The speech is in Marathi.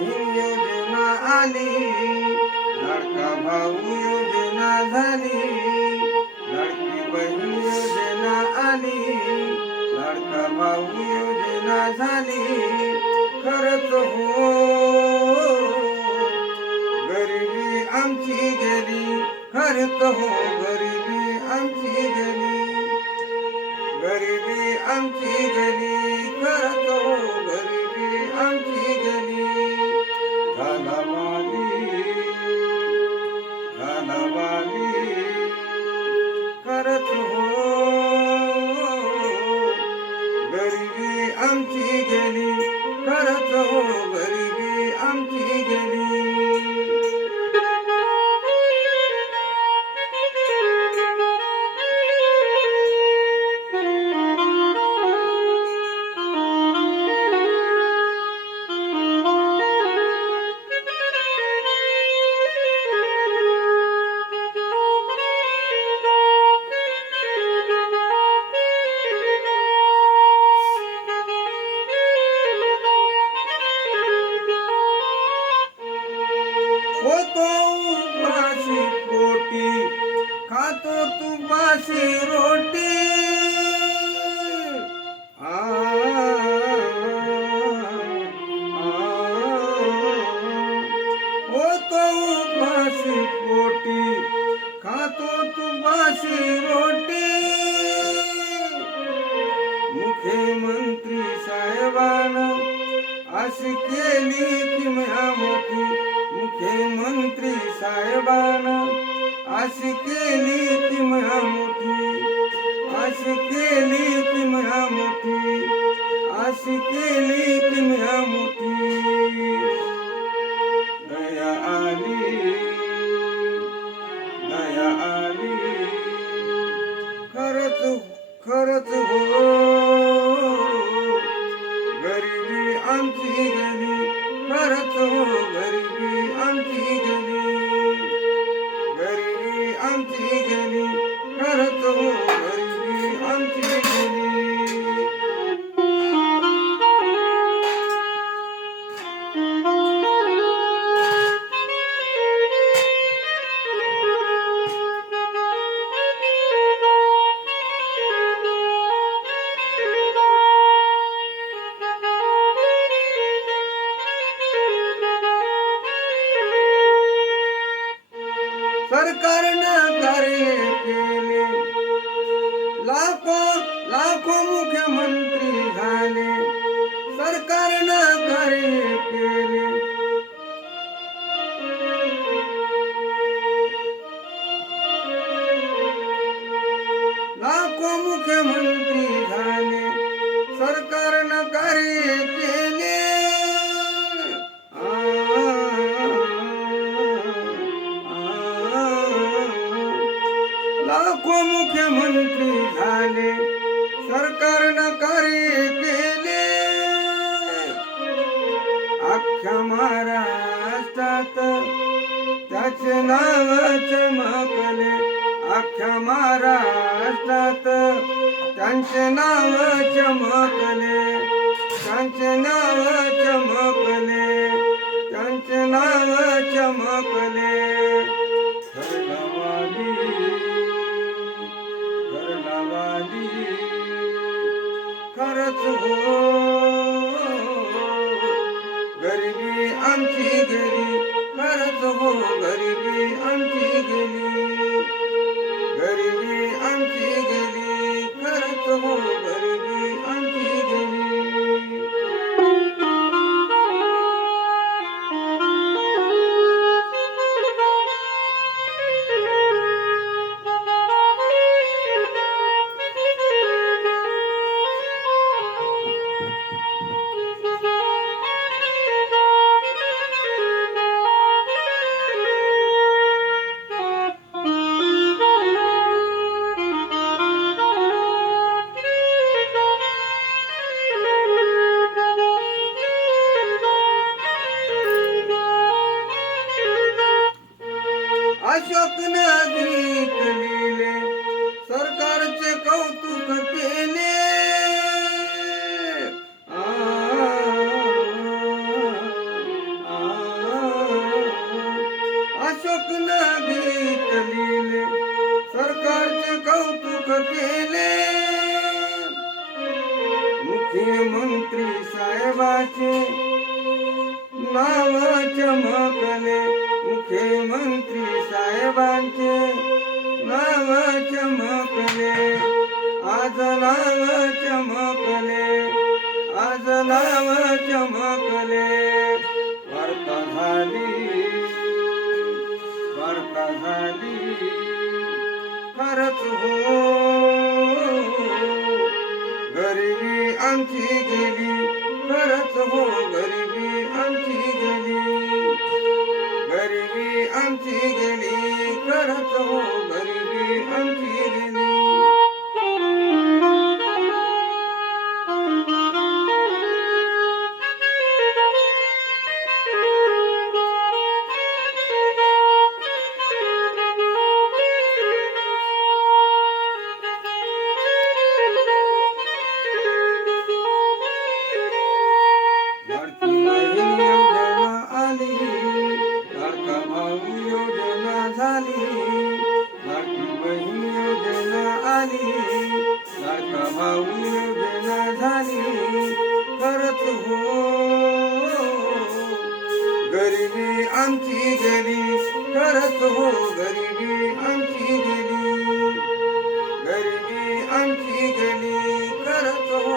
बहीण योजना आली, लाडका भाऊ योजना झाली, लाडकी बहीण योजना आली, लाडका भाऊ योजना झाली. खरंच हो गरिबी आमची गेली, खरंच हो गरिबी आमची गेली, गरिबी आमची गेली, खरंच हो गरिबी आमची गेली. झाला वाली खरंच हो गरिबी आमची गेली, खरंच हो गरिबी आमची गेली. होतो उपाशी पोटी, खातो तुपाशी रोटी. आ, होतो उपाशी पोटी, खातो तुपाशी रोटी. मुख्यमंत्री साहेबानं अशी केली किमया मोठी, मुख्यमंत्री साहेबानं अशी केली किमया मोठी, अशी केली किमया मोठी, अशी केली किमया मोठी. दया आली, दया आली, खरंच खरंच हो गरिबी आमची गेली, खरंच हो गरिबी आमची गेली, गरिबी आमची गेली, खरंच हो गरिबी आमची गेली. सरकारनं कार्य केले, लाखो मुख्यमंत्री झाले, सरकारनं कार्य केले. लाखो मुख्यमंत्री झाले, सरकारनं कार्य केले. लाखो मुख्यमंत्री झाले, सरकारनं कार्य केले. अख्ख्या महाराष्ट्रात त्याचे नाव चमकले, अख्ख्या महाराष्ट्रात त्यांचे नाव चमकले, त्यांचे नाव चमकले, त्यांचे नाव चमकले. खरंच हो गरिबी आमची गेली, खरंच हो गरिबी आमची गेली, गरिबी आमची गेली, खरंच हो गरिबी आमची गेली. मुख्यमंत्री साहेबाचे नाव चमकले, मुख्यमंत्री साहेबांचे नाव चमकले, आज नाव चमकले, आज नाव चमकले. वार्ता झाली, वार्ता झाली खरंच हो, गरिबी आमची गेली, खरंच हो गरिबी आमची गेली, गरिबी आमची गेली, खरंच हो गरिबी आमची गेली. लाडकी बहीण योजना आली, लाडका भाऊ योजना झाली, लाडकी बहीण योजना आली, लाडका भाऊ योजना झाली, खरंच हो गरिबी आमची गेली, खरंच हो गरिबी आमची गेली, गरिबी आमची गेली, खरंच हो